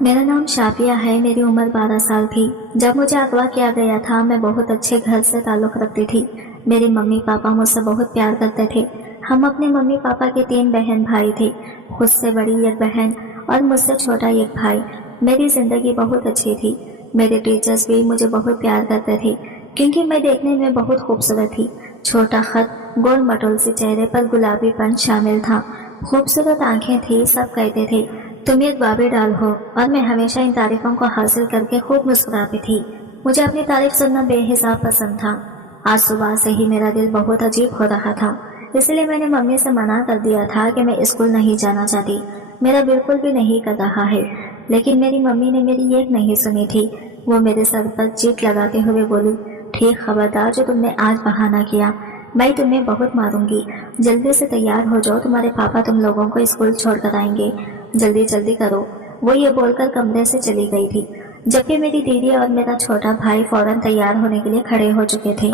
मेरा नाम शाफिया है। मेरी उम्र 12 साल थी जब मुझे अगवा किया गया था। मैं बहुत अच्छे घर से ताल्लुक़ रखती थी। मेरे मम्मी पापा मुझसे बहुत प्यार करते थे। हम अपने मम्मी पापा के 3 बहन भाई थे। खुद से बड़ी एक बहन और मुझसे छोटा एक भाई। मेरी ज़िंदगी बहुत अच्छी थी। मेरे टीचर्स भी मुझे बहुत प्यार करते थे क्योंकि मैं देखने में बहुत खूबसूरत थी। छोटा खत, गोल मटोल से चेहरे पर गुलाबीपन शामिल था, खूबसूरत आंखें थी। सब कहते थे तुम एक बाबी डाल हो, और मैं हमेशा इन तारीफों को हासिल करके खूब मुस्कुराती थी। मुझे अपनी तारीफ सुनना बेहिसाब पसंद था। आज सुबह से ही मेरा दिल बहुत अजीब हो रहा था, इसलिए मैंने मम्मी से मना कर दिया था कि मैं स्कूल नहीं जाना चाहती। मेरा बिल्कुल भी नहीं कर रहा है। लेकिन मेरी मम्मी ने मेरी एक नहीं सुनी थी। वो मेरे सर पर चीट लगाते हुए बोली, ठीक, खबरदार जो तुमने आज बहाना किया, मैं तुम्हें बहुत मारूंगी। जल्दी से तैयार हो जाओ, तुम्हारे पापा तुम लोगों को स्कूल छोड़ कर आएंगे। जल्दी जल्दी करो। वो ये बोलकर कमरे से चली गई थी, जबकि मेरी दीदी और मेरा छोटा भाई फौरन तैयार होने के लिए खड़े हो चुके थे।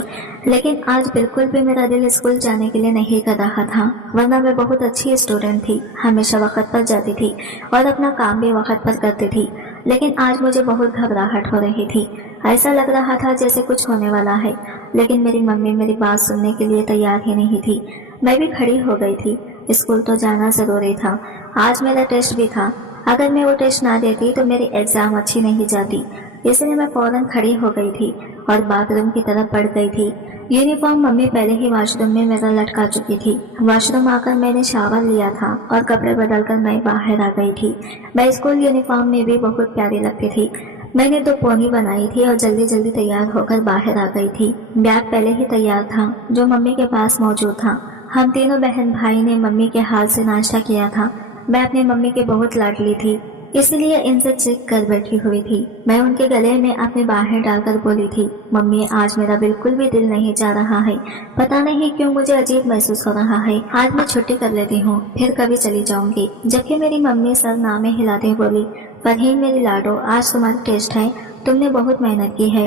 लेकिन आज बिल्कुल भी मेरा दिल स्कूल जाने के लिए नहीं कर रहा था, वरना मैं बहुत अच्छी स्टूडेंट थी, हमेशा वक्त पर जाती थी और अपना काम भी वक्त पर करती थी। लेकिन आज मुझे बहुत घबराहट हो रही थी। ऐसा लग रहा था जैसे कुछ होने वाला है। लेकिन मेरी मम्मी मेरी बात सुनने के लिए तैयार ही नहीं थी। मैं भी खड़ी हो गई थी। स्कूल तो जाना जरूरी था। आज मेरा टेस्ट भी था। अगर मैं वो टेस्ट ना देती तो मेरी एग्जाम अच्छी नहीं जाती। इसलिए मैं फौरन खड़ी हो गई थी और बाथरूम की तरफ बढ़ गई थी। यूनिफॉर्म मम्मी पहले ही वॉशरूम में मेरा लटका चुकी थी। वॉशरूम आकर मैंने शावर लिया था और कपड़े बदलकर मैं बाहर आ गई थी। मैं स्कूल यूनिफॉर्म में भी बहुत प्यारी लगती थी। मैंने 2 पोनी बनाई थी और जल्दी जल्दी तैयार होकर बाहर आ गई थी। बैग पहले ही तैयार था जो मम्मी के पास मौजूद था। हम तीनों बहन भाई ने मम्मी के हाथ से नाश्ता किया था। मैं अपनी मम्मी की बहुत लाडली थी, इसलिए इनसे चिक कर बैठी हुई थी। मैं उनके गले में अपने बाहें डालकर बोली थी, मम्मी आज मेरा बिल्कुल भी दिल नहीं जा रहा है। पता नहीं क्यों मुझे अजीब महसूस हो रहा है। आज मैं छुट्टी कर लेती हूँ, फिर कभी चली जाऊंगी। जबकि मेरी मम्मी सर नामे हिलाते बोली, फरहीन मेरी लाडो, आज तुम्हारा टेस्ट है, तुमने बहुत मेहनत की है।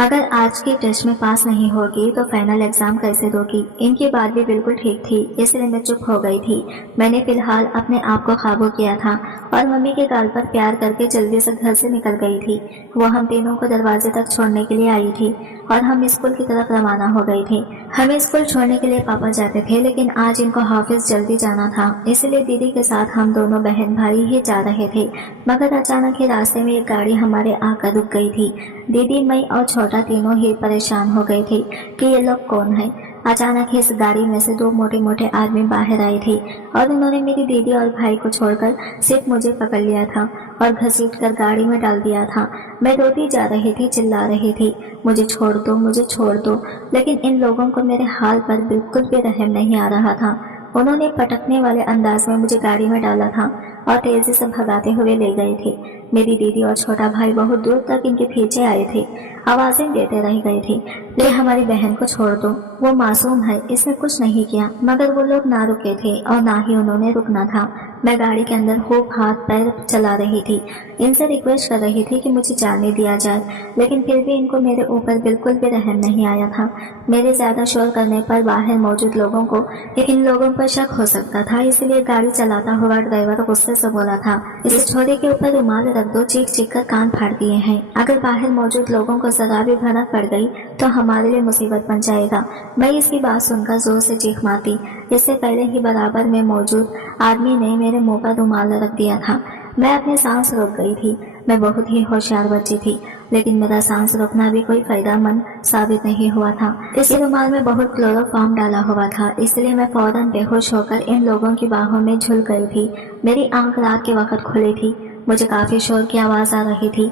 अगर आज के टेस्ट में पास नहीं होगी तो फाइनल एग्जाम कैसे दोगी। इनकी बात भी बिल्कुल ठीक थी, इसलिए मैं चुप हो गई थी। मैंने फिलहाल अपने आप को काबू किया था और मम्मी के गाल पर प्यार करके जल्दी से घर से निकल गई थी। वो हम तीनों को दरवाजे तक छोड़ने के लिए आई थी और हम स्कूल की तरफ रवाना हो गई थी। हमें स्कूल छोड़ने के लिए पापा जाते थे, लेकिन आज इनको ऑफिस जल्दी जाना था, इसलिए दीदी के साथ हम दोनों बहन भाई ही जा रहे थे। मगर अचानक ही रास्ते में एक गाड़ी हमारे आकर रुक गई थी। दीदी, मैं और छोटा तीनों ही परेशान हो गए थे कि ये लोग कौन है। अचानक ही इस गाड़ी में से 2 मोटे मोटे आदमी बाहर आए थे और उन्होंने मेरी दीदी और भाई को छोड़कर सिर्फ मुझे पकड़ लिया था और घसीट कर गाड़ी में डाल दिया था। मैं रोती जा रही थी, चिल्ला रही थी, मुझे छोड़ दो, मुझे छोड़ दो। लेकिन इन लोगों को मेरे हाल पर बिल्कुल भी रहम नहीं आ रहा था। उन्होंने पटकने वाले अंदाज में मुझे गाड़ी में डाला था और तेजी से भगाते हुए ले गए थे। मेरी दीदी और छोटा भाई बहुत दूर तक इनके पीछे आए थे, आवाजें देते रह गए थे, ले हमारी बहन को छोड़ दो, वो मासूम है, इसने कुछ नहीं किया। मगर वो लोग ना रुके थे और ना ही उन्होंने रुकना था। मैं गाड़ी के अंदर खूब हाथ पैर चला रही थी, इनसे रिक्वेस्ट कर रही थी कि मुझे जाने दिया जाए, लेकिन फिर भी इनको मेरे ऊपर बिल्कुल भी रहम नहीं आया था। मेरे ज्यादा शोर करने पर बाहर मौजूद लोगों को इन लोगों पर शक हो सकता था, इसलिए गाड़ी चलाता हुआ ड्राइवर गुस्से से बोला था, इस छोरे के ऊपर रुमाल रख दो, चीख चीख कर कान फाड़ दिए हैं। अगर बाहर मौजूद लोगों को जरा भी भनक पड़ गई तो हमारे लिए मुसीबत बन जाएगा। मैं इसकी बात सुनकर जोर से चीख मारती। इससे पहले ही बराबर में मौजूद आदमी ने मेरे मुंह पर रुमाल रख दिया था। मैं अपनी सांस रोक गई थी। मैं बहुत ही होशियार बच्ची थी, लेकिन मेरा सांस रोकना भी कोई फायदेमंद साबित नहीं हुआ था। इस रुमाल में बहुत क्लोरोफॉर्म डाला हुआ था, इसलिए मैं फौरन बेहोश होकर इन लोगों की बाहों में झुल गई थी। मेरी आंख रात के वक्त खुली थी। मुझे काफी शोर की आवाज आ रही थी,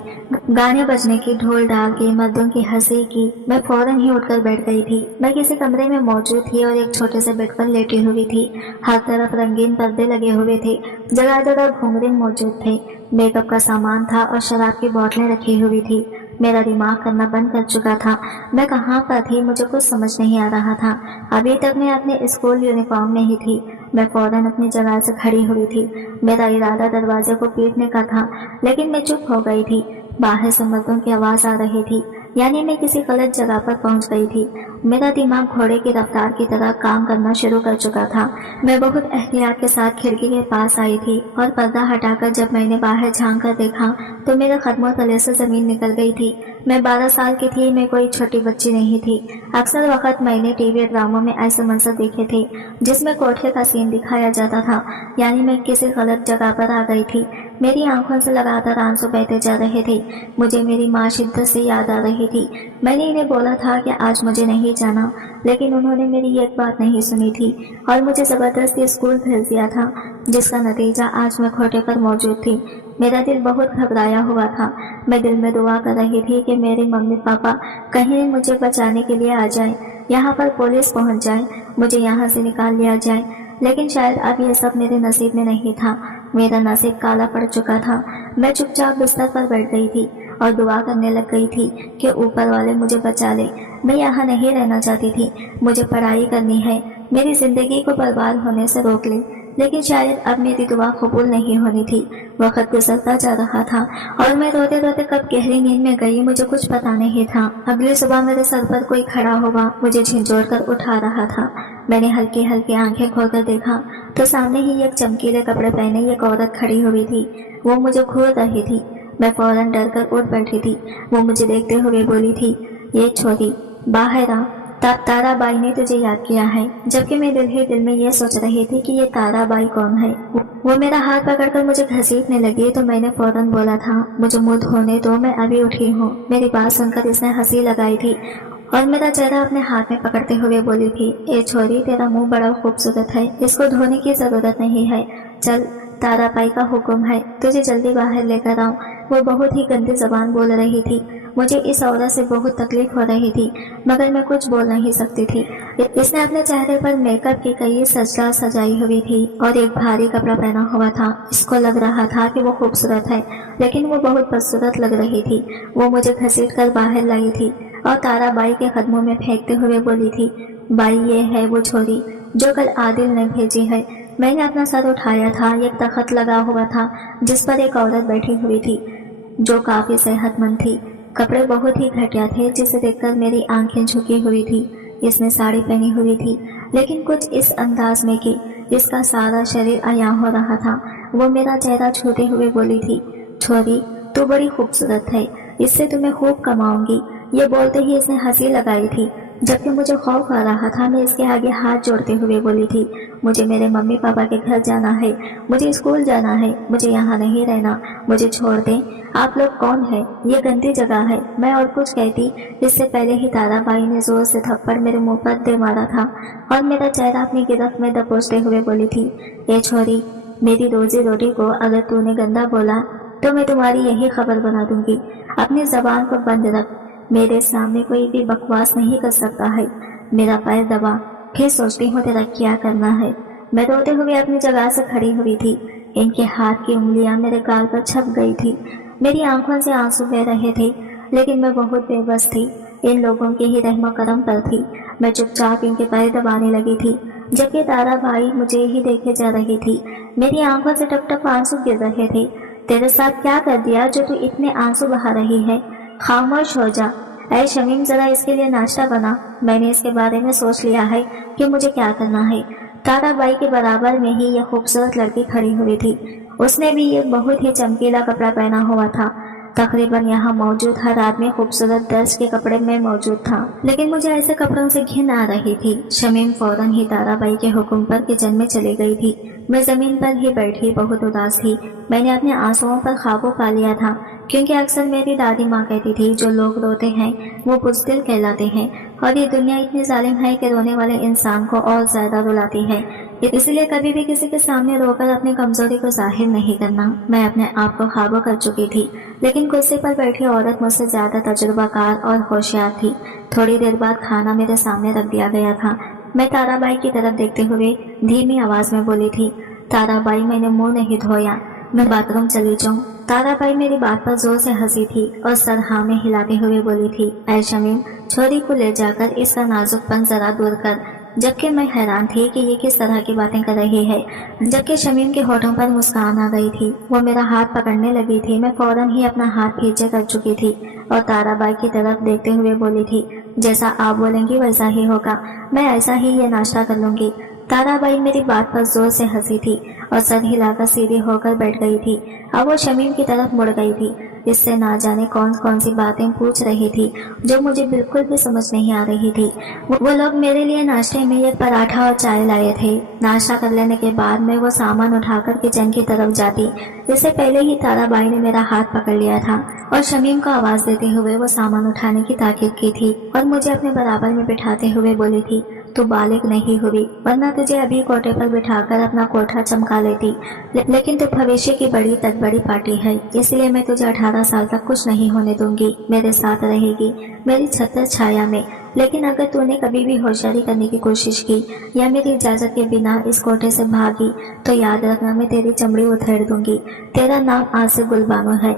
गाने बजने की, ढोल डाल की, मर्दों की हंसी की। मैं फौरन ही उठकर बैठ गई थी। मैं किसी कमरे में मौजूद थी और एक छोटे से बेड पर लेटी हुई थी। हर तरफ रंगीन पर्दे लगे हुए थे, जगह जगह घुंघरू मौजूद थे, मेकअप का सामान था और शराब की बोतलें रखी हुई थी। मेरा दिमाग करना बंद कर चुका था। मैं कहाँ पर थी, मुझे कुछ समझ नहीं आ रहा था। अभी तक मैं अपने स्कूल यूनिफॉर्म में ही थी। मैं फौरन अपनी जगह से खड़ी हुई थी। मेरा इरादा दरवाजे को पीटने का था, लेकिन मैं चुप हो गई थी। बाहर से मर्दों की आवाज आ रही थी। यानी मैं किसी गलत जगह पर पहुंच गई थी। मेरा दिमाग घोड़े की रफ्तार की तरह काम करना शुरू कर चुका था। मैं बहुत एहतियात के साथ खिड़की के पास आई थी और पर्दा हटाकर जब मैंने बाहर झांक कर देखा तो मेरे कदमों तले से जमीन निकल गई थी। मैं 12 साल की थी, मैं कोई छोटी बच्ची नहीं थी। अक्सर वक्त मैंने टीवी ड्रामों में ऐसे मंजर देखे थे जिसमें कोठे का सीन दिखाया जाता था, यानी मैं किसी गलत जगह पर आ गई थी। मेरी आंखों से लगातार आंसू बहते जा रहे थे। मुझे मेरी माँ शिद्दत से याद आ रही थी। मैंने इन्हें बोला था कि आज मुझे नहीं जाना, लेकिन उन्होंने मेरी एक बात नहीं सुनी थी और मुझे जबरदस्ती स्कूल भेज दिया था, जिसका नतीजा आज मैं खोटे पर मौजूद थी। मेरा दिल बहुत घबराया हुआ था। मैं दिल में दुआ कर रही थी कि मेरे मम्मी पापा कहीं मुझे बचाने के लिए आ जाए, यहाँ पर पुलिस पहुँच जाए, मुझे यहाँ से निकाल लिया जाए। लेकिन शायद अब यह सब मेरे नसीब में नहीं था। मेरा नसीब काला पड़ चुका था। मैं चुपचाप बिस्तर पर बैठ गई थी और दुआ करने लग गई थी कि ऊपर वाले मुझे बचा ले। मैं यहाँ नहीं रहना चाहती थी। मुझे पढ़ाई करनी है, मेरी जिंदगी को बर्बाद होने से रोक ले। लेकिन शायद अब मेरी दुआ कबूल नहीं होनी थी। वक्त गुजरता जा रहा था और मैं रोते रोते कब गहरी नींद में गई मुझे कुछ पता नहीं था। अगली सुबह मेरे सर पर कोई खड़ा हुआ मुझे झिंझोड़ कर उठा रहा था। मैंने हल्की हल्की आंखें खोलकर देखा तो सामने ही एक चमकीले कपड़े पहने एक औरत खड़ी हुई थी। वो मुझे घूर रही थी। मैं फौरन डर कर उठ बैठी थी। वो मुझे देखते हुए बोली थी, ये छोरी बाहर आ, ताराबाई ने तुझे याद किया है। जबकि मैं दिल ही दिल में ये सोच रही थी कि ये ताराबाई कौन है। वो मेरा हाथ पकड़कर मुझे घसीटने लगी तो मैंने फौरन बोला था, मुझे मुंह धोने दो, मैं अभी उठी हूँ। मेरी बात सुनकर इसने हंसी लगाई थी और मेरा चेहरा अपने हाथ में पकड़ते हुए बोली थी, ए छोरी तेरा मुंह बड़ा खूबसूरत है, इसको धोने की जरूरत नहीं है। चल, ताराबाई का हुक्म है, तुझे जल्दी बाहर लेकर आओ। वो बहुत ही गंदी जबान बोल रही थी। मुझे इस औरत से बहुत तकलीफ हो रही थी, मगर मैं कुछ बोल नहीं सकती थी। इसने अपने चेहरे पर मेकअप की कई सजदा सजाई हुई थी और एक भारी कपड़ा पहना हुआ था। इसको लग रहा था कि वो खूबसूरत है, लेकिन वो बहुत बदसूरत लग रही थी। वो मुझे घसीट कर बाहर लाई थी और ताराबाई के कदमों में फेंकते हुए बोली थी, बाई ये है वो छोरी जो कल आदिल ने भेजी है। मैंने अपना सर उठाया था। एक तख्त लगा हुआ था जिस पर एक औरत बैठी हुई थी जो काफी सेहतमंद थी। कपड़े बहुत ही घटिया थे जिसे देखकर मेरी आंखें झुकी हुई थी। इसने साड़ी पहनी हुई थी, लेकिन कुछ इस अंदाज में कि इसका सारा शरीर अया हो रहा था। वो मेरा चेहरा छूते हुए बोली थी, छोरी तू बड़ी खूबसूरत है, इससे तुम्हें खूब कमाऊंगी। ये बोलते ही इसने हंसी लगाई थी। जबकि मुझे खौफ आ रहा था, मैं इसके आगे हाथ जोड़ते हुए बोली थी, मुझे मेरे मम्मी पापा के घर जाना है, मुझे स्कूल जाना है, मुझे यहाँ नहीं रहना, मुझे छोड़ दें। आप लोग कौन है? ये गंदी जगह है। मैं और कुछ कहती, इससे पहले ही ताराबाई ने जोर से थप्पड़ मेरे मुंह पर दे मारा था और मेरा चेहरा अपनी गिरफ्त में दबोचते हुए बोली थी, ये छोरी मेरी रोजी रोटी को अगर तूने गंदा बोला तो मैं तुम्हारी यही खबर बना दूंगी। अपनी जबान को बंद रख, मेरे सामने कोई भी बकवास नहीं कर सकता है। मेरा पैर दबा, फिर सोचती हूँ तेरा क्या करना है। मैं रोते हुए अपनी जगह से खड़ी हुई थी। इनके हाथ की उंगलियां मेरे गाल पर छप गई थी। मेरी आंखों से आंसू बह रहे थे, लेकिन मैं बहुत बेबस थी। इन लोगों के ही रहमो करम पर थी। मैं चुपचाप इनके पैर दबाने लगी थी, जबकि ताराबाई मुझे ही देखे जा रही थी। मेरी आंखों से टप टप आंसू गिर रहे थे। तेरे साथ क्या कर दिया जो तू इतने आंसू बहा रही है? खामोश हो जा। ऐ शमीम, जरा इसके लिए नाश्ता बना। मैंने इसके बारे में सोच लिया है कि मुझे क्या करना है। ताराबाई के बराबर में ही यह खूबसूरत लड़की खड़ी हुई थी। उसने भी एक बहुत ही चमकीला कपड़ा पहना हुआ था। तकरीबन यहाँ मौजूद हर आदमी खूबसूरत दर्ज के कपड़े में मौजूद था, लेकिन मुझे ऐसे कपड़ों से घिन आ रही थी। शमीम फौरन ही ताराबाई के हुक्म पर किचन में चली गई थी। मैं जमीन पर ही बैठी बहुत उदास थी। मैंने अपने आंसुओं पर काबू पा लिया था, क्योंकि अक्सर मेरी दादी माँ कहती थी, जो लोग रोते हैं वो बुज़दिल कहलाते हैं, और ये दुनिया इतनी जालिम है कि रोने वाले इंसान को और ज्यादा रुलाती है। इसलिए कभी भी किसी के सामने रोकर अपनी कमजोरी को जाहिर नहीं करना। मैं अपने आप को काबू कर चुकी थी, लेकिन कुर्सी पर बैठी औरत मुझसे ज्यादा तजुर्बाकार और होशियार थी। थोड़ी देर बाद खाना मेरे सामने रख दिया गया था। मैं ताराबाई की तरफ देखते हुए धीमी आवाज में बोली थी, ताराबाई मैंने मुंह नहीं धोया, मैं बाथरूम चली जाऊं। ताराबाई मेरी बात पर जोर से हंसी थी और सर हाँ में हिलाते हुए बोली थी, ऐ शमीम, छोरी को ले जाकर इसका नाजुकपन जरा दूर कर। जबकि मैं हैरान थी कि ये किस तरह की बातें कर रही है। जबकि शमीम के होठों पर मुस्कान आ गई थी, वो मेरा हाथ पकड़ने लगी थी। मैं फौरन ही अपना हाथ पीछे कर चुकी थी और ताराबाई की तरफ देखते हुए बोली थी, जैसा आप बोलेंगी वैसा ही होगा, मैं ऐसा ही ये नाश्ता कर लूंगी। ताराबाई मेरी बात पर जोर से हंसी थी और सर हिलाकर सीधी होकर बैठ गई थी। अब वो शमीम की तरफ मुड़ गई थी। इससे ना जाने कौन कौन सी बातें पूछ रही थी जो मुझे बिल्कुल भी समझ नहीं आ रही थी। वो लोग मेरे लिए नाश्ते में एक पराठा और चाय लाए थे। नाश्ता कर लेने के बाद मैं वो सामान उठाकर किचन की तरफ जाती। इससे पहले ही ताराबाई ने मेरा हाथ पकड़ लिया था और शमीम को आवाज देते हुए वो सामान उठाने की ताकीद की थी और मुझे अपने बराबर में बिठाते हुए बोली थी, तू बालिग नहीं हुई वरना तुझे अभी कोठे पर बिठाकर अपना कोठा चमका लेती, लेकिन तू भविष्य की बड़ी तगबड़ी पार्टी है, इसलिए मैं तुझे 18 साल तक कुछ नहीं होने दूंगी। मेरे साथ रहेगी मेरी छत्र छाया में, लेकिन अगर तूने कभी भी होशियारी करने की कोशिश की या मेरी इजाजत के बिना इस कोठे से भागी तो याद रखना मैं तेरी चमड़ी उधेड़ दूंगी। तेरा नाम आज से गुलबानो है।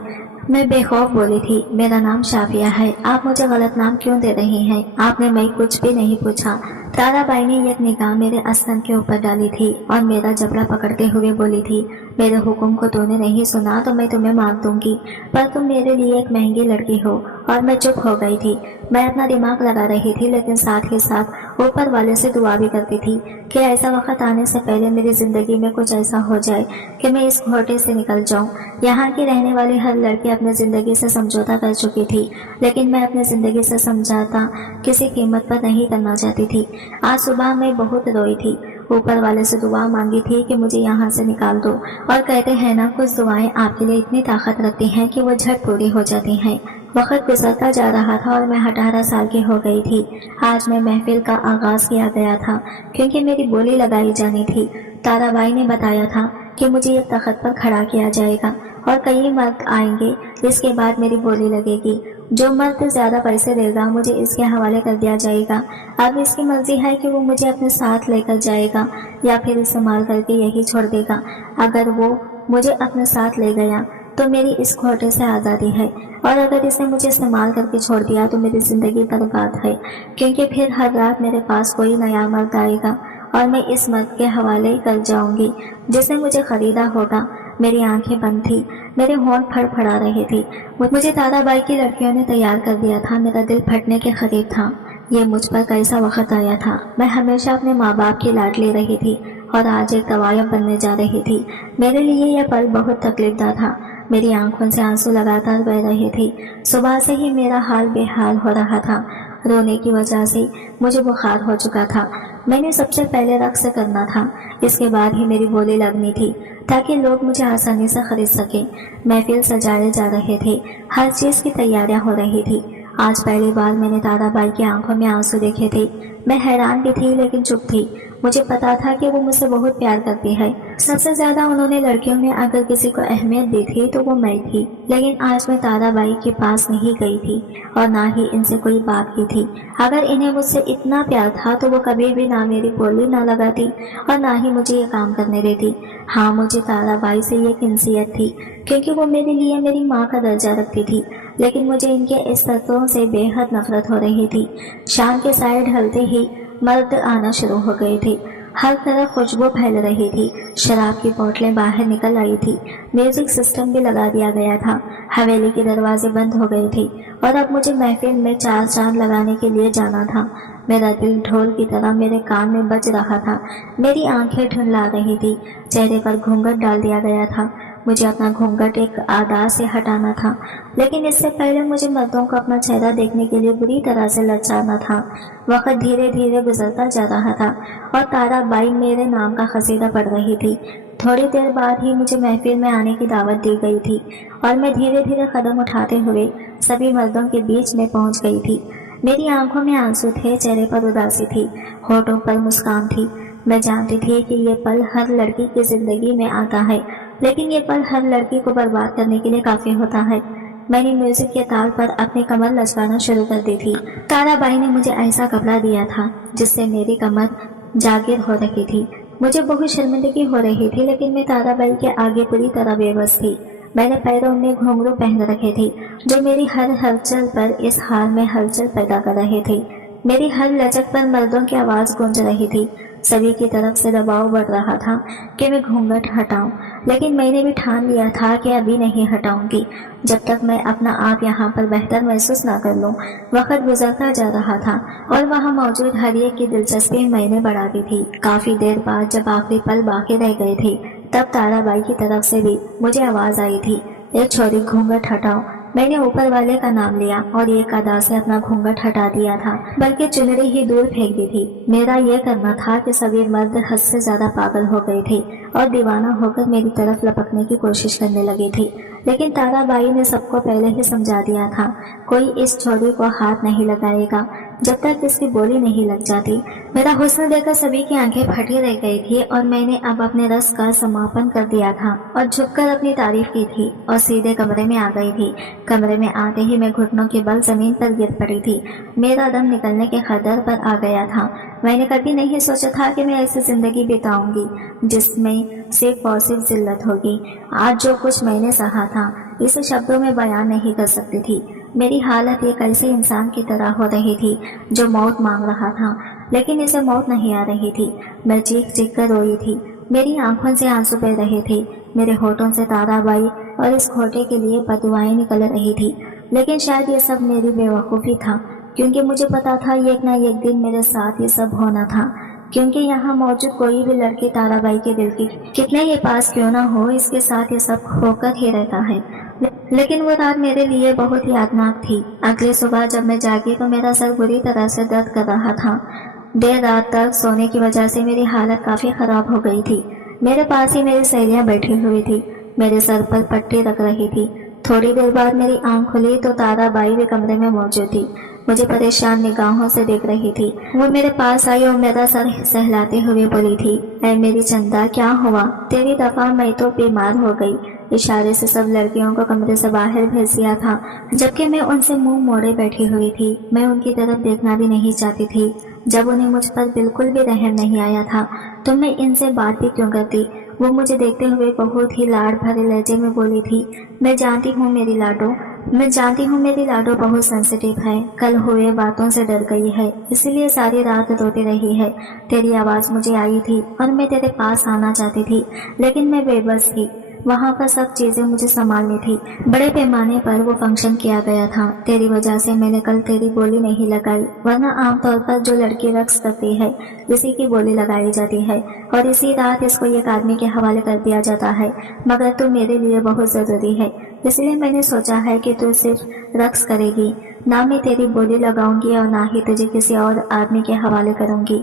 मैं बेखौफ बोली थी, मेरा नाम शाफिया है, आप मुझे गलत नाम क्यों दे रही हैं? आपने मैं कुछ भी नहीं पूछा। ताराबाई ने एक निगाह मेरे आसन के ऊपर डाली थी और मेरा जबड़ा पकड़ते हुए बोली थी, मेरे हुक्म को तूने नहीं सुना तो मैं तुम्हें मार दूंगी, पर तुम मेरे लिए एक महंगी लड़की हो। और मैं चुप हो गई थी। मैं अपना दिमाग लगा रही थी, लेकिन साथ ही साथ ऊपर वाले से दुआ भी करती थी कि ऐसा वक्त आने से पहले मेरी जिंदगी में कुछ ऐसा हो जाए कि मैं इस घोटे से निकल जाऊं। यहाँ की रहने वाली हर लड़की अपनी जिंदगी से समझौता कर चुकी थी, लेकिन मैं अपनी जिंदगी से समझौता किसी कीमत पर नहीं करना चाहती थी। आज सुबह मैं बहुत रोई थी, ऊपर वाले से दुआ मांगी थी कि मुझे यहाँ से निकाल दो, और कहते हैं ना, कुछ दुआएं आपके लिए इतनी ताकत रखती हैं कि वो झट पूरी हो जाती हैं। वक्त गुजरता जा रहा था और मैं 18 साल की हो गई थी। आज मैं महफिल का आगाज किया गया था क्योंकि मेरी बोली लगाई जानी थी। ताराबाई ने बताया था कि मुझे एक तख्त पर खड़ा किया जाएगा और कई मर्द आएंगे, इसके बाद मेरी बोली लगेगी। जो मर्द ज्यादा पैसे देगा मुझे इसके हवाले कर दिया जाएगा। अब इसकी मर्जी है कि वो मुझे अपने साथ लेकर जाएगा या फिर इस्तेमाल करके यही छोड़ देगा। अगर वो मुझे अपने साथ ले गया तो मेरी इस घोटे से आज़ादी है, और अगर इसने मुझे इस्तेमाल करके छोड़ दिया तो मेरी ज़िंदगी बर्बाद है, क्योंकि फिर हर रात मेरे पास कोई नया मर्द आएगा और मैं इस मर्द के हवाले कर जाऊंगी जिसने मुझे खरीदा होगा। मेरी आंखें बंद थी, मेरे होंठ फड़फड़ा रहे थे। मुझे ताराबाई की लड़कियों ने तैयार कर दिया था। मेरा दिल फटने के करीब था। ये मुझ पर कैसा वक्त आया था। मैं हमेशा अपने माँ बाप की लाड ले रही थी और आज एक कवायब बनने जा रही थी। मेरे लिए यह पल बहुत तकलीफदा था। मेरी आंखों से आंसू लगातार बह रहे थे। सुबह से ही मेरा हाल बेहाल हो रहा था। रोने की वजह से मुझे बुखार हो चुका था। मैंने सबसे पहले रक्स करना था, इसके बाद ही मेरी बोली लगनी थी ताकि लोग मुझे आसानी से खरीद सके। महफिल सजाए जा रहे थे, हर चीज की तैयारियां हो रही थी। आज पहली बार मैंने ताराबाई की आंखों में आंसू देखे थे। मैं हैरान भी थी लेकिन चुप थी। मुझे पता था कि वो मुझसे बहुत प्यार करती है। सबसे ज्यादा उन्होंने लड़कियों में अगर किसी को अहमियत दी थी तो वो मैं थी। लेकिन आज मैं ताराबाई के पास नहीं गई थी और ना ही इनसे कोई बात की थी। अगर इन्हें मुझसे इतना प्यार था तो वो कभी भी ना मेरी बोली ना लगाती और ना ही मुझे ये काम करने देती। हाँ, मुझे ताराबाई से ये किंसियत थी क्योंकि वो मेरे लिए मेरी माँ का दर्जा रखती थी, लेकिन मुझे इनके इस तत्वों से बेहद नफरत हो रही थी। शाम के साए ढलते ही मर्द आना शुरू हो गए थे। हर तरफ खुशबू फैल रही थी। शराब की बोतलें बाहर निकल आई थी। म्यूजिक सिस्टम भी लगा दिया गया था। हवेली के दरवाजे बंद हो गए थे और अब मुझे महफिल में 4 चांद लगाने के लिए जाना था। मेरा दिल ढोल की तरह मेरे कान में बज रहा था। मेरी आंखें ढुंढला रही थी। चेहरे पर घूंघट डाल दिया गया था। मुझे अपना घूंघट एक आदा से हटाना था, लेकिन इससे पहले मुझे मर्दों को अपना चेहरा देखने के लिए बुरी तरह से ललचाना था। वक्त धीरे धीरे गुजरता जा रहा था और ताराबाई मेरे नाम का कसीदा पढ़ रही थी। थोड़ी देर बाद ही मुझे महफिल में आने की दावत दी गई थी और मैं धीरे धीरे कदम उठाते हुए सभी मर्दों के बीच में पहुंच गई थी। मेरी आंखों में आंसू थे, चेहरे पर उदासी थी, होठों पर मुस्कान थी। मैं जानती थी कि ये पल हर लड़की की जिंदगी में आता है, लेकिन ये पल हर लड़की को बर्बाद करने के लिए काफी होता है। मैंने म्यूजिक के ताल पर अपनी कमर लचकाना शुरू कर दी थी। ताराबाई ने मुझे ऐसा कपड़ा दिया था जिससे मेरी कमर जागिर हो रही थी। मुझे बहुत शर्मिंदगी हो रही थी, लेकिन मैं ताराबाई के आगे पूरी तरह बेबस थी। मैंने पैरों में घुंघरू पहन रखे थे जो मेरी हर हलचल पर इस हाल में हलचल पैदा कर रहे थे। मेरी हर लचक पर मर्दों की आवाज गूंज रही थी। सभी की तरफ से दबाव बढ़ रहा था कि मैं घूंघट हटाऊं, लेकिन मैंने भी ठान लिया था कि अभी नहीं हटाऊंगी जब तक मैं अपना आप यहाँ पर बेहतर महसूस ना कर लूं। वक्त गुजरता जा रहा था और वहाँ मौजूद हर एक की दिलचस्पी मैंने बढ़ा दी थी। काफी देर बाद जब आखिरी पल बाकी रह गए थे तब ताराबाई की तरफ से भी मुझे आवाज आई थी, एक छोरी घूंघट हटाओ। मैंने ऊपर वाले का नाम लिया और एक अदा से अपना घूंघट हटा दिया था, बल्कि चुनरी ही दूर फेंक दी थी। मेरा यह करना था कि सभी मर्द हद से ज्यादा पागल हो गए थे और दीवाना होकर मेरी तरफ लपकने की कोशिश करने लगे थे। लेकिन ताराबाई ने सबको पहले ही समझा दिया था, कोई इस छोरी को हाथ नहीं लगाएगा जब तक इसकी बोली नहीं लग जाती। मेरा हुस्न देखकर सभी की आंखें फटी रह गई थी और मैंने अब अपने रस का समापन कर दिया था और झुककर अपनी तारीफ की थी और सीधे कमरे में आ गई थी। कमरे में आते ही मैं घुटनों के बल जमीन पर गिर पड़ी थी। मेरा दम निकलने के खतर पर आ गया था। मैंने कभी नहीं सोचा था कि मैं ऐसी जिंदगी बिताऊंगी जिसमें सिर्फ और सिर्फ जिल्लत होगी। आज जो कुछ मैंने सहा था इसे शब्दों में बयान नहीं कर सकती थी। मेरी हालत एक ऐसे इंसान की तरह हो रही थी जो मौत मांग रहा था, लेकिन इसे मौत नहीं आ रही थी। मैं चीख चीख कर रोई थी, मेरी आंखों से आंसू बह रहे थे, मेरे होठों से ताराबाई और इस खोटे के लिए बदुआएं निकल रही थी। लेकिन शायद ये सब मेरी बेवकूफ़ी था, क्योंकि मुझे पता था एक न एक दिन मेरे साथ ये सब होना था। क्योंकि यहाँ मौजूद कोई भी लड़की ताराबाई के दिल की कितने ही पास क्यों ना हो, इसके साथ ये सब होकर ही रहता है। लेकिन वो रात मेरे लिए बहुत ही यादनाक थी। अगली सुबह जब मैं जागी तो मेरा सर बुरी तरह से दर्द कर रहा था। देर रात तक सोने की वजह से मेरी हालत काफी खराब हो गई थी। मेरे पास ही मेरी सहेलियां बैठी हुई थी, मेरे सर पर पट्टी रख रही थी। थोड़ी देर बाद मेरी आंख खुली तो ताराबाई भी कमरे में मौजूद थी। मुझे परेशान निगाहों से देख रही थी। वो मेरे पास आई और मेरा सर सहलाते हुए बोली थी, ऐ मेरी चंदा, क्या हुआ? तेरी दफा मैं तो बीमार हो गई। इशारे से सब लड़कियों को कमरे से बाहर भेज दिया था, जबकि मैं उनसे मुंह मोड़े बैठी हुई थी। मैं उनकी तरफ देखना भी नहीं चाहती थी। जब उन्हें मुझ पर बिल्कुल भी रहम नहीं आया था तो मैं इनसे बात भी क्यों करती। वो मुझे देखते हुए बहुत ही लाड भरे लहजे में बोली थी, मैं जानती हूँ मेरी लाडो बहुत सेंसिटिव है, कल हुए बातों से डर गई है, इसीलिए सारी रात रोती रही है। तेरी आवाज मुझे आई थी और मैं तेरे पास आना चाहती थी, लेकिन मैं बेबस थी। वहाँ पर सब चीजें मुझे संभालनी थी। बड़े पैमाने पर वो फंक्शन किया गया था। तेरी वजह से मैंने कल तेरी बोली नहीं लगाई, वरना आमतौर पर जो लड़की रक्स करती है इसी की बोली लगाई जाती है और इसी रात इसको एक आदमी के हवाले कर दिया जाता है। मगर तू मेरे लिए बहुत जरूरी है, इसलिए मैंने सोचा है कि तू सिर्फ रक्स करेगी, ना मैं तेरी बोली लगाऊंगी और ना ही तुझे किसी और आदमी के हवाले करूंगी।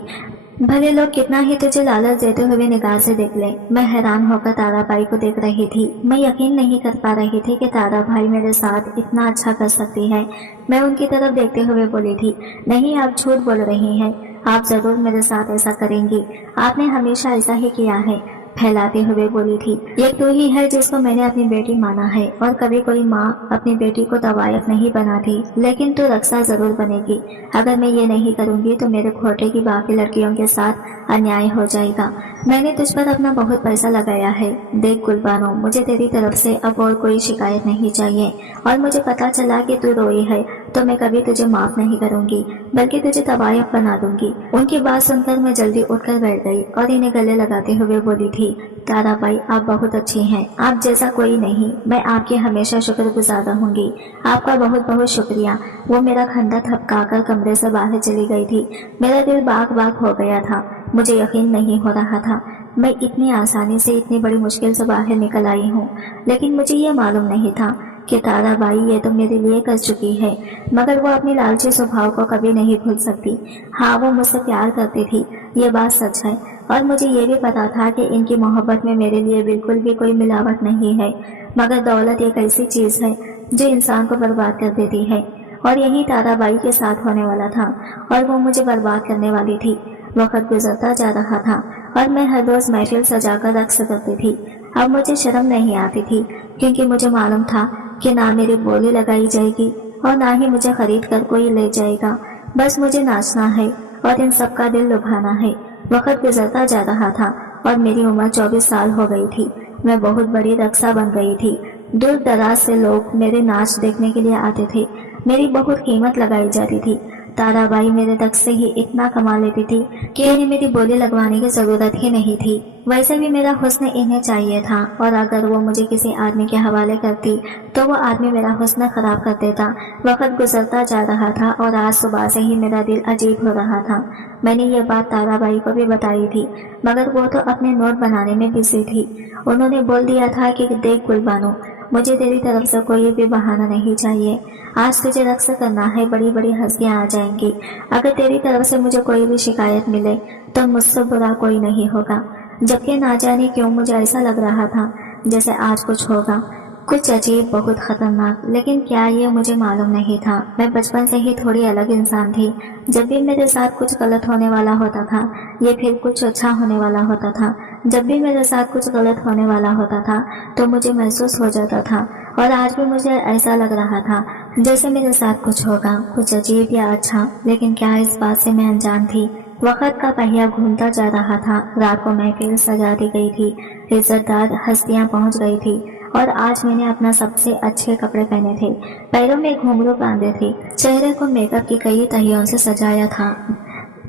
भले लोग कितना ही तुझे लालच देते हुए निगाह से देख ले। मैं हैरान होकर ताराबाई को देख रही थी। मैं यकीन नहीं कर पा रही थी कि ताराबाई मेरे साथ इतना अच्छा कर सकती है। मैं उनकी तरफ देखते हुए बोली थी, नहीं, आप झूठ बोल रही हैं, आप जरूर मेरे साथ ऐसा करेंगी, आपने हमेशा ऐसा ही किया है, फैलाते हुए बोली थी। ये तू ही है जिसको मैंने अपनी बेटी माना है और कभी कोई माँ अपनी बेटी को तवायफ नहीं बनाती, लेकिन तू रक्षा जरूर बनेगी। अगर मैं ये नहीं करूंगी तो मेरे खोटे की बाकी लड़कियों के साथ अन्याय हो जाएगा। मैंने तुझ पर अपना बहुत पैसा लगाया है। देख गुलबानो, मुझे तेरी तरफ से अब और कोई शिकायत नहीं चाहिए और मुझे पता चला कि तू रोई है तो मैं कभी तुझे माफ नहीं करूंगी, बल्कि तुझे तवायफ बना दूंगी। उनकी बात सुनकर मैं जल्दी उठकर बैठ गई और इन्हें गले लगाते हुए बोली थी, ताराबाई, आप बहुत अच्छी हैं, आप जैसा कोई नहीं, मैं आपकी हमेशा शुक्रगुजार रहूंगी। आपका बहुत बहुत शुक्रिया। वो मेरा खंडा थपकाकर कमरे से बाहर चली गई थी। मेरा दिल बाग बाग हो गया था। मुझे यकीन नहीं हो रहा था मैं इतनी आसानी से इतनी बड़ी मुश्किल से बाहर निकल आई हूँ, लेकिन मुझे ये मालूम नहीं था कि ताराबाई ये तो मेरे लिए कर चुकी है, मगर वो अपनी लालची स्वभाव को कभी नहीं भूल सकती। हाँ, वो मुझसे प्यार करती थी, ये बात सच है, और मुझे ये भी पता था कि इनकी मोहब्बत में मेरे लिए बिल्कुल भी कोई मिलावट नहीं है। मगर दौलत एक ऐसी चीज है जो इंसान को बर्बाद कर देती है, और यही ताराबाई के साथ होने वाला था, और वो मुझे बर्बाद करने वाली थी। वक्त गुजरता जा रहा था और मैं हर रोज महफिल सजाकर रक्स करती थी। अब मुझे शर्म नहीं आती थी, क्योंकि मुझे मालूम था कि ना मेरी बोली लगाई जाएगी और ना ही मुझे खरीद कर कोई ले जाएगा। बस मुझे नाचना है और इन सब का दिल लुभाना है। वक्त गुजरता जा रहा था और मेरी उम्र 24 साल हो गई थी। मैं बहुत बड़ी रक्सा बन गई थी। दूर दराज से लोग मेरे नाच देखने के लिए आते थे। मेरी बहुत कीमत लगाई जाती थी। ताराबाई मेरे दक्ष से ही इतना कमा लेती थी कि इन्हें मेरी बोली लगवाने की जरूरत ही नहीं थी। वैसे भी मेरा हुस्न इन्हें चाहिए था, और अगर वो मुझे किसी आदमी के हवाले करती तो वो आदमी मेरा हुस्न खराब कर देता। वक्त गुजरता जा रहा था और आज सुबह से ही मेरा दिल अजीब हो रहा था। मैंने ये बात ताराबाई को भी बताई थी, मगर वो तो अपने नोट बनाने में बिजी थी। उन्होंने बोल दिया था कि देख गुलबानो, मुझे तेरी तरफ से कोई भी बहाना नहीं चाहिए। आज तुझे रक्स करना है, बड़ी बड़ी हंसियां आ जाएंगी। अगर तेरी तरफ से मुझे कोई भी शिकायत मिले तो मुझसे बुरा कोई नहीं होगा। जबकि ना जाने क्यों मुझे ऐसा लग रहा था जैसे आज कुछ होगा, कुछ अजीब, बहुत खतरनाक। लेकिन क्या ये मुझे मालूम नहीं था। मैं बचपन से ही थोड़ी अलग इंसान थी। जब भी मेरे साथ कुछ गलत होने वाला होता था या फिर कुछ अच्छा होने वाला होता था, जब भी मेरे साथ कुछ गलत होने वाला होता था तो मुझे महसूस हो जाता था, और आज भी मुझे ऐसा लग रहा था जैसे मेरे साथ कुछ होगा, कुछ अजीब या अच्छा। लेकिन क्या इस बात से मैं अनजान थी। वक्त का पहिया घूमता जा रहा था। रात को महफिल सजा दी गई थी, इज्जतदार हस्तियां पहुंच गई थी, और आज मैंने अपना सबसे अच्छे कपड़े पहने थे, पैरों में घुंघरू बांधे थे, चेहरे को मेकअप की कई तहियों से सजाया था,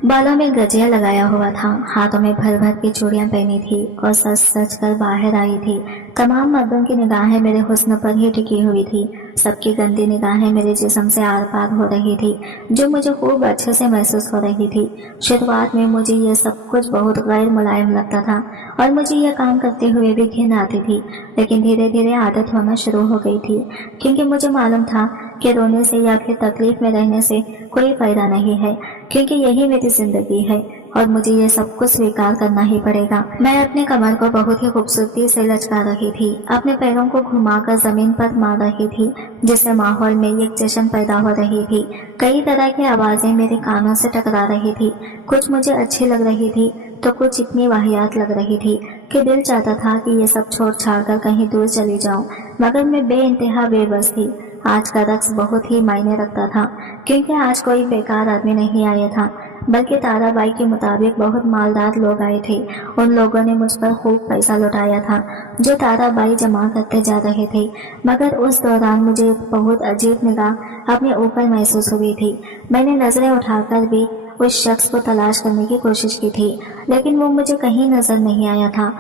बालों में गजिया लगाया हुआ था, हाथों में भर भर की चूड़ियां पहनी थी और सच सच कर बाहर आई थी। तमाम मर्दों की निगाहें मेरे हुस्न पर ही टिकी हुई थी। सबकी गंदी निगाहें मेरे जिस्म से आर पार हो रही थी, जो मुझे खूब अच्छे से महसूस हो रही थी। शुरुआत में मुझे यह सब कुछ बहुत गैर मुलायम लगता था और मुझे यह काम करते हुए भी घिन आती थी, लेकिन धीरे धीरे आदत होना शुरू हो गई थी, क्योंकि मुझे मालूम था कि रोने से या फिर तकलीफ में रहने से कोई फायदा नहीं है, क्योंकि यही मेरी जिंदगी है और मुझे ये सब कुछ स्वीकार करना ही पड़ेगा। मैं अपने कमर को बहुत ही खूबसूरती से लचका रही थी, अपने पैरों को घुमाकर जमीन पर मार रही थी, जिससे माहौल में एक जश्न पैदा हो रही थी। कई तरह की आवाजें मेरे कानों से टकरा रही थी। कुछ मुझे अच्छी लग रही थी तो कुछ इतनी वाहियात लग रही थी कि दिल चाहता था कि ये सब छोड़ छाड़ कर कहीं दूर चली जाऊं, मगर मैं बेइंतहा बेबस थी। आज का रक्स बहुत ही मायने रखता था, क्योंकि आज कोई बेकार आदमी नहीं आया था, बल्कि ताराबाई के मुताबिक बहुत मालदार लोग आए थे। उन लोगों ने मुझ पर खूब पैसा लुटाया था, जो ताराबाई जमा करते जा रहे थे। मगर उस दौरान मुझे बहुत अजीब निगाह अपने ऊपर महसूस हुई थी। मैंने नजरें उठाकर भी उस शख्स को तलाश करने की कोशिश की थी, लेकिन वो मुझे कहीं नजर नहीं आया था।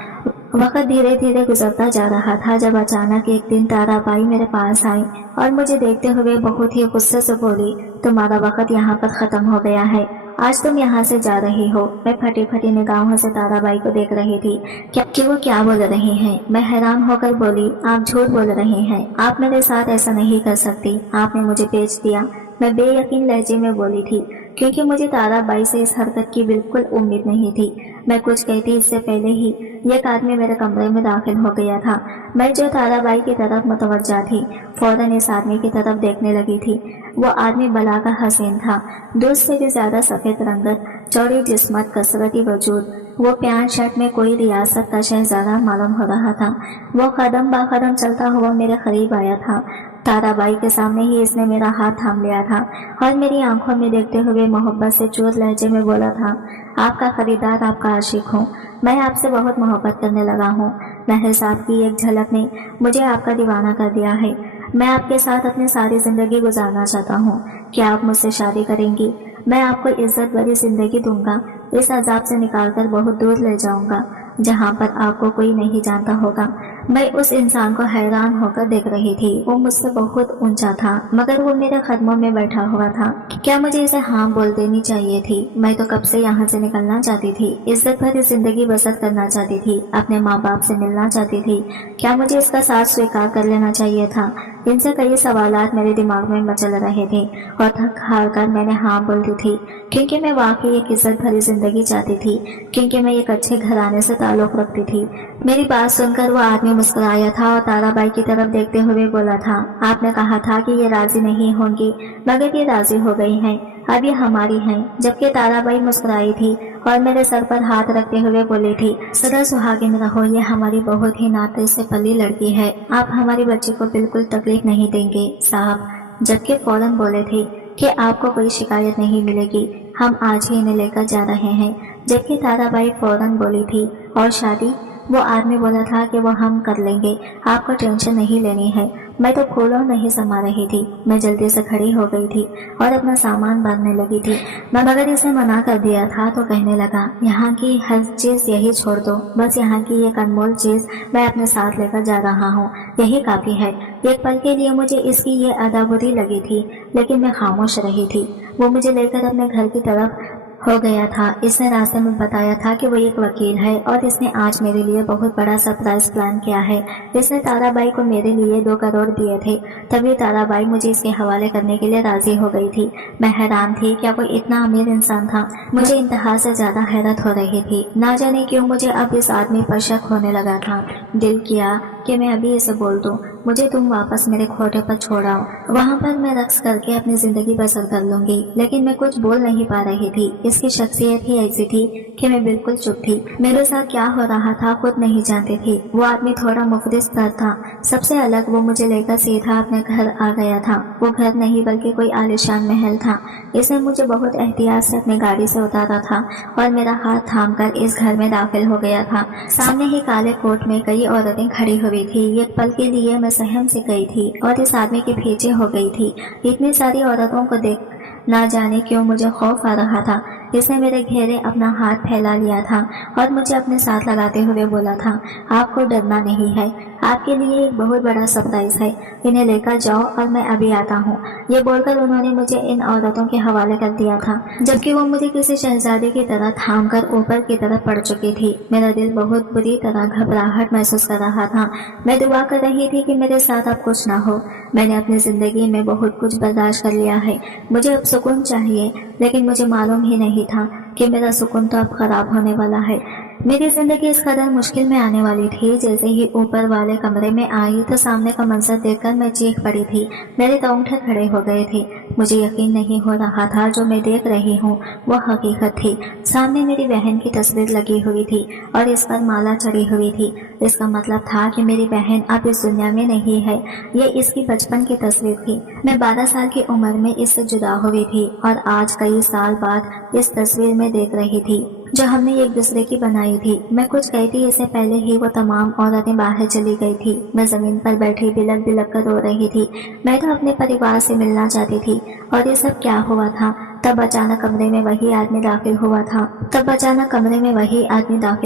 वक्त धीरे धीरे गुजरता जा रहा था, जब अचानक एक दिन ताराबाई मेरे पास आई और मुझे देखते हुए बहुत ही गुस्से से बोली, तुम्हारा वक्त यहाँ पर खत्म हो गया है, आज तुम यहाँ से जा रही हो। मैं फटी फटी निगाहों से ताराबाई को देख रही थी कि वो क्या बोल रही हैं। मैं हैरान होकर बोली, आप झूठ बोल रही हैं, आप मेरे साथ ऐसा नहीं कर सकती, आपने मुझे बेच दिया। मैं बेयकीन लहजे में बोली थी, क्योंकि मुझे ताराबाई से इस हरकत की बिल्कुल उम्मीद नहीं थी। मैं कुछ कहती इससे पहले ही एक आदमी मेरे कमरे में दाखिल हो गया था। मैं जो ताराबाई की तरफ मुतवज्जा थी, फौरन इस आदमी की तरफ देखने लगी थी। वो आदमी बला का हसीन था, दूध से भी ज्यादा सफेद रंगत, चौड़ी जिस्मत, कसरती वजूद। वो पैंट शर्ट में कोई रियासत का शहजादा मालूम हो रहा था। वो कदम बा कदम चलता हुआ मेरे करीब आया था। ताराबाई के सामने ही इसने मेरा हाथ थाम लिया था और मेरी आंखों में देखते हुए मोहब्बत से चोर लहजे में बोला था, आपका खरीदार, आपका आशिक हूँ, मैं आपसे बहुत मोहब्बत करने लगा हूँ। महर साहब की एक झलक ने मुझे आपका दीवाना कर दिया है। मैं आपके साथ अपनी सारी जिंदगी गुजारना चाहता हूँ। क्या आप मुझसे शादी करेंगी? मैं आपको इज्जत भरी जिंदगी दूंगा, इस अजाब से निकालकर बहुत दूर ले जाऊंगा, जहाँ पर आपको कोई नहीं जानता होगा। मैं उस इंसान को हैरान होकर देख रही थी। वो मुझसे बहुत ऊंचा था, मगर वो मेरे कदमों में बैठा हुआ था। क्या मुझे इसे हाँ बोल देनी चाहिए थी? मैं तो कब से यहाँ से निकलना चाहती थी, इज्जत भरी जिंदगी बसर करना चाहती थी, अपने माँ बाप से मिलना चाहती थी। क्या मुझे इसका साथ स्वीकार कर लेना चाहिए था? इनसे कई सवालात मेरे दिमाग में मचल रहे थे और थक हार कर मैंने हाँ बोल दी थी, क्योंकि मैं वाकई एक इज्जत भरी जिंदगी चाहती थी, क्योंकि मैं एक अच्छे घराने से ताल्लुक रखती थी। मेरी बात सुनकर वो आदमी मुस्कुराया था और ताराबाई की तरफ देखते हुए बोला था, आपने कहा था कि ये राजी नहीं होंगी, मगर ये राजी हो गई हैं, अब ये हमारी हैं। जबकि ताराबाई मुस्कुराई थी और मेरे सर पर हाथ रखते हुए बोली थी, सदा सुहागिन रहो, ये हमारी बहुत ही नाते से पली लड़की है, आप हमारी बच्ची को बिल्कुल तकलीफ नहीं देंगे साहब। जबकि फौरन बोले थे कि आपको कोई शिकायत नहीं मिलेगी, हम आज ही इन्हें लेकर जा रहे हैं। जबकि ताराबाई फौरन बोली थी, और शादी? वो आदमी बोला था कि वो हम कर लेंगे, आपको टेंशन नहीं लेनी है। मैं तो फूलों नहीं समा रही थी। मैं जल्दी से खड़ी हो गई थी और अपना सामान बांधने लगी थी। मगर इसे मना कर दिया था तो कहने लगा, यहाँ की हर चीज यही छोड़ दो, बस यहाँ की एक अनमोल चीज मैं अपने साथ लेकर जा रहा हूँ, यही काफी है। एक पल के लिए मुझे इसकी ये अदा बुरी लगी थी, लेकिन मैं खामोश रही थी। वो मुझे लेकर अपने घर की तरफ हो गया था। इसने रास्ते में बताया था कि वो एक वकील है और इसने आज मेरे लिए बहुत बड़ा सरप्राइज प्लान किया है। इसने ताराबाई को मेरे लिए 2 करोड़ दिए थे, तभी ताराबाई मुझे इसके हवाले करने के लिए राजी हो गई थी। मैं हैरान थी, क्या वो इतना अमीर इंसान था? मुझे इंतहा से ज्यादा हैरत हो रही थी। ना जाने क्यों मुझे अब इस आदमी पर शक होने लगा था। दिल किया कि मैं अभी इसे बोल दूं, मुझे तुम वापस मेरे खोटे पर छोड़ आओ, वहाँ पर मैं रक्स करके अपनी जिंदगी बसर कर लूंगी। लेकिन मैं कुछ बोल नहीं पा रही थी। इसकी शख्सियत ही ऐसी थी कि मैं बिल्कुल चुप थी। मेरे साथ क्या हो रहा था खुद नहीं जानती थी। वो आदमी थोड़ा मुफलिस था। सबसे अलग वो मुझे लेकर सीधा अपने घर आ गया था। वो घर नहीं बल्कि कोई आलीशान महल था। इसने मुझे बहुत एहतियात से अपनी गाड़ी से उतारा था और मेरा हाथ थामकर इस घर में दाखिल हो गया था। सामने ही काले कोट में कई औरतें खड़ी हुई थी। एक पल के लिए मैं सहम से गई थी और इस आदमी के पीछे हो गई थी। इतनी सारी औरतों को देख ना जाने क्यों मुझे खौफ आ रहा था। इसने मेरे घेरे अपना हाथ फैला लिया था और मुझे अपने साथ लगाते हुए बोला था, आपको डरना नहीं है, आपके लिए एक बहुत बड़ा सरप्राइज है, इन्हें लेकर जाओ और मैं अभी आता हूँ। ये बोलकर उन्होंने मुझे इन औरतों के हवाले कर दिया था, जबकि वो मुझे किसी शहजादे की तरह थाम कर ऊपर की तरफ पड़ चुकी थी। मेरा दिल बहुत बुरी तरह घबराहट महसूस कर रहा था। मैं दुआ कर रही थी कि मेरे साथ अब कुछ ना हो। मैंने अपनी जिंदगी में बहुत कुछ बर्दाश्त कर लिया है, मुझे अब सुकून चाहिए, लेकिन मुझे मालूम ही नहीं था कि मेरा सुकून तो अब खराब होने वाला है। मेरी जिंदगी इस कदर मुश्किल में आने वाली थी। जैसे ही ऊपर वाले कमरे में आई तो सामने का मंजर देखकर मैं चीख पड़ी थी। मेरे रोंगटे खड़े हो गए थे। मुझे यकीन नहीं हो रहा था जो मैं देख रही हूँ वो हकीकत थी। सामने मेरी बहन की तस्वीर लगी हुई थी और इस पर माला चढ़ी हुई थी। इसका मतलब था कि मेरी बहन अब इस दुनिया में नहीं है। ये इसकी बचपन की तस्वीर थी। मैं 12 साल की उम्र में इससे जुदा हुई थी और आज कई साल बाद इस तस्वीर में देख रही थी जो हमने एक दूसरे की बनाई थी। मैं कुछ कहती इससे पहले ही वो तमाम औरतें बाहर चली गई थी। मैं जमीन पर बैठी बिलक बिलक कर रो रही थी। मैं तो अपने परिवार से मिलना चाहती थी। और ये सब क्या हुआ था? तब अचानक कमरे में वही आदमी दाखिल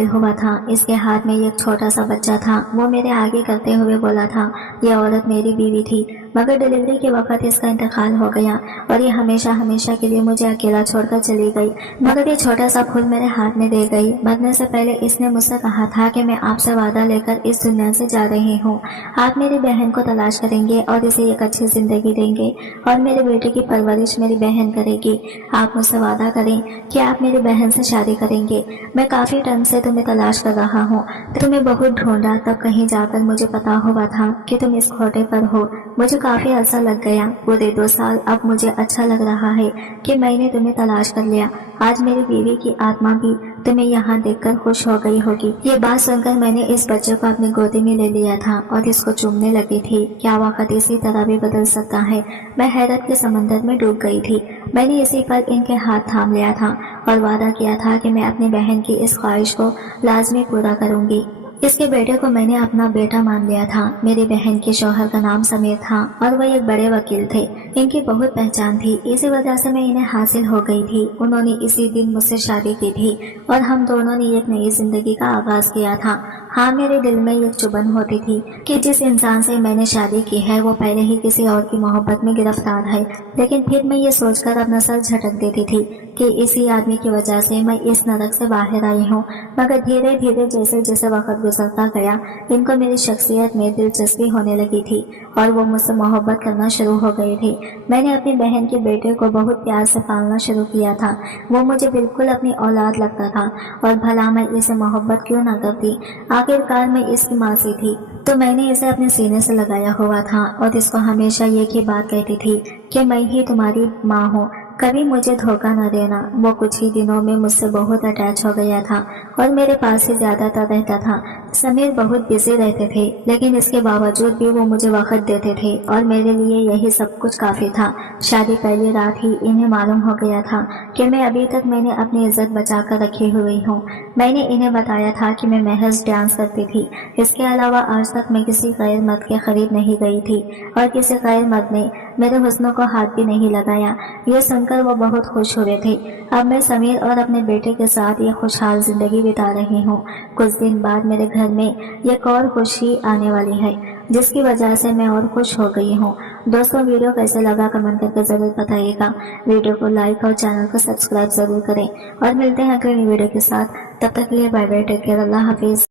हुआ था। इसके हाथ में एक छोटा सा बच्चा था। वो मेरे आगे करते हुए बोला था, ये औरत मेरी बीवी थी, मगर डिलीवरी के वक्त इसका इंतकाल हो गया और ये हमेशा हमेशा के लिए मुझे अकेला छोड़कर चली गई। मगर ये छोटा सा फूल मेरे हाथ में दे गई। मरने से पहले इसने मुझसे कहा था कि मैं आपसे वादा लेकर इस दुनिया से जा रही हूँ। आप मेरी बहन को तलाश करेंगे और इसे एक अच्छी जिंदगी देंगे और मेरे बेटे की परवरिश मेरी बहन करेगी। आप मुझसे वादा करें कि आप मेरी बहन से शादी करेंगे। मैं काफी टाइम से तुम्हें तलाश कर रहा हूँ, तुम्हें बहुत ढूंढा, तब कहीं जाकर मुझे पता हुआ था कि तुम इस खोटे पर हो। मुझे काफी अर्सा लग गया, पूरे 2 साल। अब मुझे अच्छा लग रहा है कि मैंने तुम्हें तलाश कर लिया। आज मेरी बीवी की आत्मा भी तुम्हें यहाँ देखकर खुश हो गई होगी। ये बात सुनकर मैंने इस बच्चे को अपनी गोदी में ले लिया था और इसको चूमने लगी थी। क्या वक्त इसी तरह भी बदल सकता है? मैं हैरत के समंदर में डूब गई थी। मैंने इसी पर इनके हाथ थाम लिया था और वादा किया था कि मैं अपनी बहन की इस ख्वाहिश को लाजमी पूरा करूंगी। इसके बेटे को मैंने अपना बेटा मान लिया था। मेरी बहन के शौहर का नाम समीर था और वह एक बड़े वकील थे। इनकी बहुत पहचान थी, इसी वजह से मैं इन्हें हासिल हो गई थी। उन्होंने इसी दिन मुझसे शादी की थी और हम दोनों ने एक नई जिंदगी का आगाज किया था। हाँ, मेरे दिल में एक चुभन होती थी कि जिस इंसान से मैंने शादी की है वो पहले ही किसी और की मोहब्बत में गिरफ्तार है। लेकिन फिर मैं ये सोचकर अपना सर झटक देती थी कि इसी आदमी की वजह से मैं इस नरक से बाहर आई हूँ। मगर धीरे धीरे जैसे जैसे वक्त गुजरता गया, इनको मेरी शख्सियत में दिलचस्पी होने लगी थी और वो मुझसे मोहब्बत करना शुरू हो गए थे। मैंने अपनी बहन के बेटे को बहुत प्यार से पालना शुरू किया था। वो मुझे बिल्कुल अपनी औलाद लगता था और भला मैं इसे मोहब्बत क्यों ना करती। आखिरकार मैं इसकी मासी थी तो मैंने इसे अपने सीने से लगाया हुआ था और इसको हमेशा एक ही बात कहती थी कि मैं ही तुम्हारी माँ हूँ, कभी मुझे धोखा न देना। वो कुछ ही दिनों में मुझसे बहुत अटैच हो गया था और मेरे पास ही ज्यादातर रहता था। समीर बहुत बिजी रहते थे, लेकिन इसके बावजूद भी वो मुझे वक्त देते थे और मेरे लिए यही सब कुछ काफी था। शादी पहली रात ही इन्हें मालूम हो गया था कि मैं अभी तक मैंने अपनी इज्जत बचा कर रखी हुई हूँ। मैंने इन्हें बताया था कि मैं महज डांस करती थी, इसके अलावा आज तक मैं किसी गैर मर्द के करीब नहीं गई थी और किसी गैर मर्द ने मेरे हुस्न को हाथ भी नहीं लगाया। ये सुनकर वो बहुत खुश हुए थे। अब मैं समीर और अपने बेटे के साथ ये खुशहाल जिंदगी बिता रही हूँ। कुछ दिन बाद मेरे घर में एक और खुशी आने वाली है, जिसकी वजह से मैं और खुश हो गई हूँ। दोस्तों, वीडियो कैसे लगा कमेंट करके जरूर बताइएगा। वीडियो को लाइक और चैनल को सब्सक्राइब जरूर करें और मिलते हैं अगली वीडियो के साथ। तब तक के लिए बाय बाय, टेक केयर, अल्लाह हाफिज।